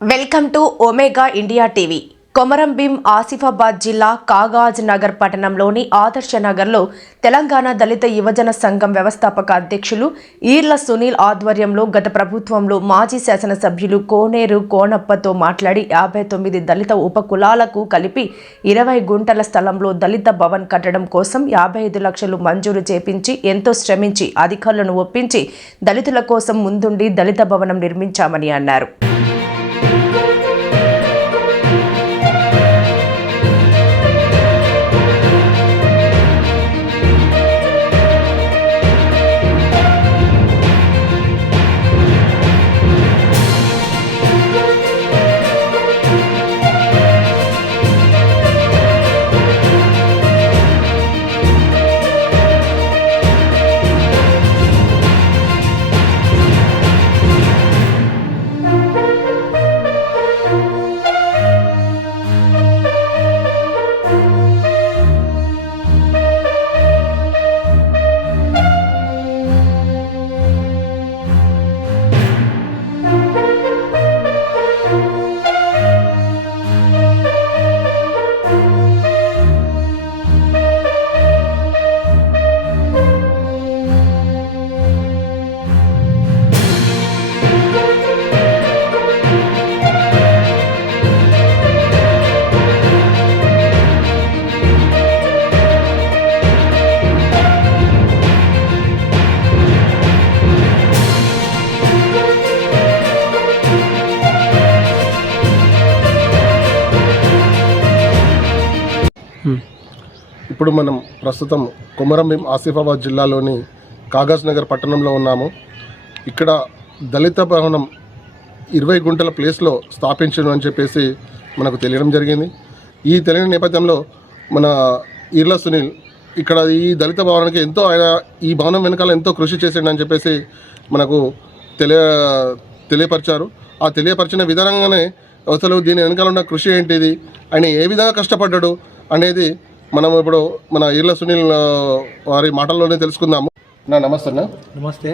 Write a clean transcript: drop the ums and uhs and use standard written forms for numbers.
Welcome to omega India TV. Komaram Bheem Asifabad జిల్లా కాగజ్ నగర్ పట్టణంలోని ఆదర్శ నగర్లో తెలంగాణ దళిత యువజన సంఘం వ్యవస్థాపక అధ్యక్షులు ఈర్ల సునీల్ ఆధ్వర్యంలో గత ప్రభుత్వంలో మాజీ శాసనసభ్యులు కోనేరు కోనప్పతో మాట్లాడి 59 దళిత ఉపకులాలకు కలిపి 20 గుంటల స్థలంలో దళిత భవన్ కట్టడం కోసం 55 లక్షలు మంజూరు చేపించి ఎంతో శ్రమించి అధికారులను ఒప్పించి దళితుల కోసం ముందుండి దళిత భవనం నిర్మించామని అన్నారు. ఇప్పుడు మనం ప్రస్తుతం కొమరం భీం ఆసిఫాబాద్ జిల్లాలోని కాగజ్ నగర్ పట్టణంలో ఉన్నాము. ఇక్కడ దళిత భవనం 20 గుంటల ప్లేస్లో స్థాపించను అని చెప్పేసి మనకు తెలియడం జరిగింది. ఈ తెలియని నేపథ్యంలో మన ఈర్ల సునీల్ ఇక్కడ ఈ దళిత భవనానికి ఎంతో ఆయన ఈ భవనం వెనకాల ఎంతో కృషి చేసిండు అని చెప్పేసి మనకు తెలియపరిచారు. ఆ తెలియపరిచిన విధానంగానే అసలు దీని వెనకాల ఉన్న కృషి ఏంటిది, ఆయన ఏ విధంగా కష్టపడ్డాడు అనేది మనం ఇప్పుడు మన ఈర్ల సునీల్ వారి మాటల్లోనే తెలుసుకుందాము. నమస్తే అన్న. నమస్తే.